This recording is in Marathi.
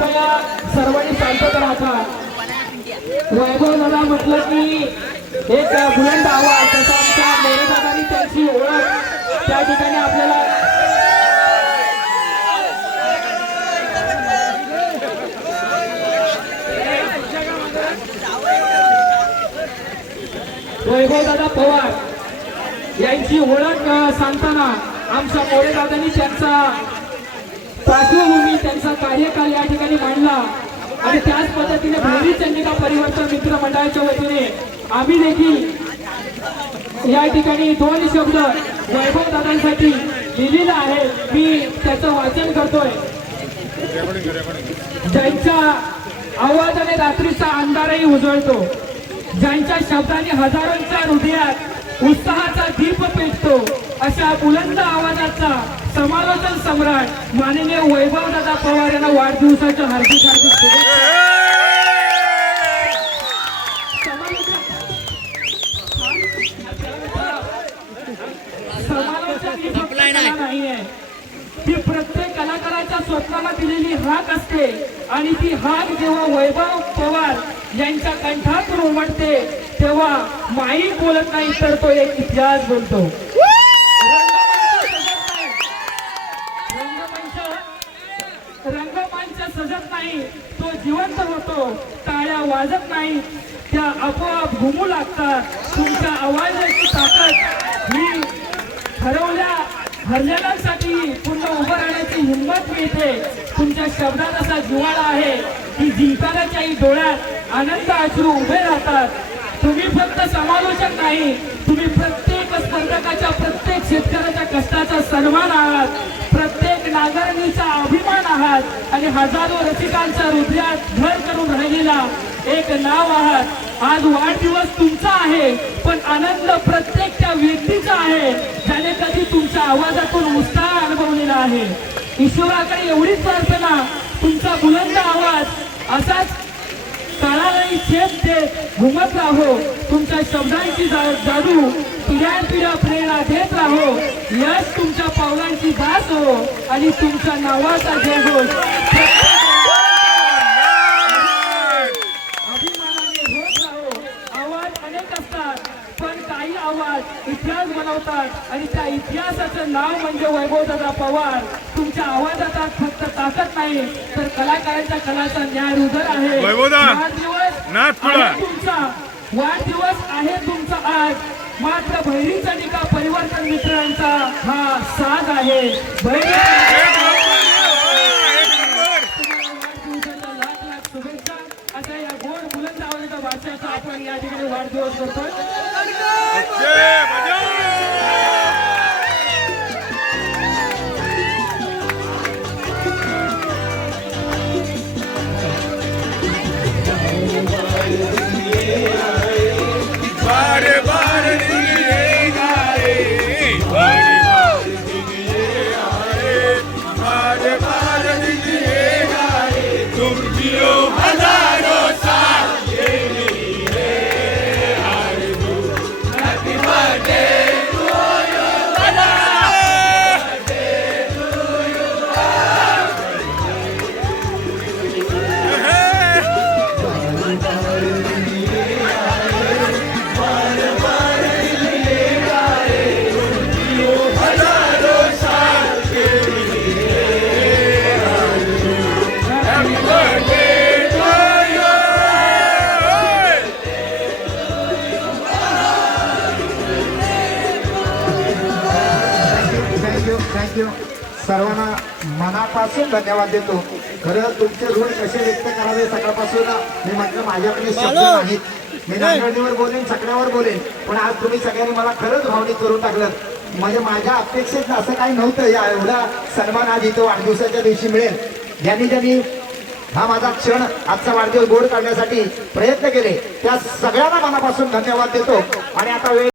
कृपया सर्वांनी शांतता राखा। वैभव दादा म्हटलं की एक बुलंद आवाज, जसा आमच्या मोरे दादांनी त्यांची ओळख त्या ठिकाणी आपल्याला वैभव दादा पवार यांची ओळख सांगताना आमच्या मोरे दादांनी त्यांचा पार्श्वभूमी, त्यांचा कार्यकाल या ठिकाणी मांडला आणि त्याच पद्धतीने भैरी चंडिका परिवर्तन मित्र मंडळाच्या वतीने आम्ही देखील या ठिकाणी 2 शब्द वैभव दादांसाठी लिहिलेला आहे। मी त्याचं वाचन करतोय। ज्यांच्या आवाजाने रात्रीचा अंधारही उजळतो, ज्यांच्या शब्दाने हजारोंच्या हृदयात उत्साहाचा दीप पेटतो, अशा बुलंद आवाजाचा समालोचन सम्राट माननीय वैभवदादा पवार यांना वाढदिवसाच्या हार्दिक हार्दिक शुभेच्छा। नाहीये, ती प्रत्येक कलाकाराच्या स्वप्नाला दिलेली हाक असते आणि ती हाक जेव्हा वैभव पवार यांच्या कंठातून उमटते तेव्हा माईक बोलत नाही तर तो एक इतिहास बोलतो। रंगमंच सजत नाही, तो जिवंत होतो। टाळ्या वाजत नाही, त्या आपोआप घुमू लागतात। तुमच्या आवाजाची ताकद ही हरलेल्यांसाठी पुन्हा उभं राहण्याची हिंमत मिळते। तुमच्या शब्दात असा जिव्हाळा आहे की जिंकण्याच्याही डोळ्यात आनंद अश्रू उभे राहतात। तुम्ही फक्त समालोचक नाही, तुम्ही प्रत्येक स्पर्धकाच्या, प्रत्येक शेतकऱ्याच्या कष्टाचा सन्मान आहात, प्रत्येक नागरिकाचा अभिमान आहात आणि हजारो रसिकांच्या हृदयात घर करून राहिलेला एक नाव आहात। आज वाढदिवस तुमचा आहे, पण आनंद प्रत्येक त्या व्यक्तीचा आहे ज्याने कधी तुमच्या आवाजातून उत्साह अनुभवलेला आहे। ईश्वराकडे एवढीच प्रार्थना, तुमचा बुलंद आवाज असाच काळालाही छेद देत घुमत राहो। तुमच्या शब्दांची जादू पिढ्यानपिढ्या प्रेरणा देत राहो। यश तुमच्या पावलांची दास हो आणि तुमच्या नावाचा जयघोष अभिमानाने होत राहो। आवाज अनेक असतात, पण काही आवाज इतिहास बनवतात आणि त्या इतिहासाचं नाव म्हणजे वैभवदादा पवार। तुमच्या आवाजात फक्त ताकद नाही तर कलाकारांच्या कलाचा न्याय रुदर आहे। वाढदिवस आहे तुमचा आज, मात्र भैरी चंडिका परिवर्तन मित्रांचा हा साज आहे। वाढदिवसाच्या लाख लाख शुभेच्छा। अशा या गोड बुलंद आवाजाच्या भाषेचा आपण या ठिकाणी वाढदिवस करतोय। थँक्यू। सर्वांना मनापासून धन्यवाद देतो। खरं तुमचे ऋण कसे व्यक्त करावे सकाळपासून मी म्हटलं माझ्याकडे शब्द नाहीत, मी नांगरणीवर बोलेन, सगळ्यावर बोलेन, पण आज तुम्ही सगळ्यांनी मला खरंच भावनिक करून टाकलं। म्हणजे माझ्या अपेक्षेत असं काही नव्हतं या एवढा सन्मान आज इथं वाढदिवसाच्या दिवशी मिळेल। ज्यांनी हा माझा क्षण, आजचा वाढदिवस गोड काढण्यासाठी प्रयत्न केले त्या सगळ्यांना मनापासून धन्यवाद देतो। आणि आता वेळ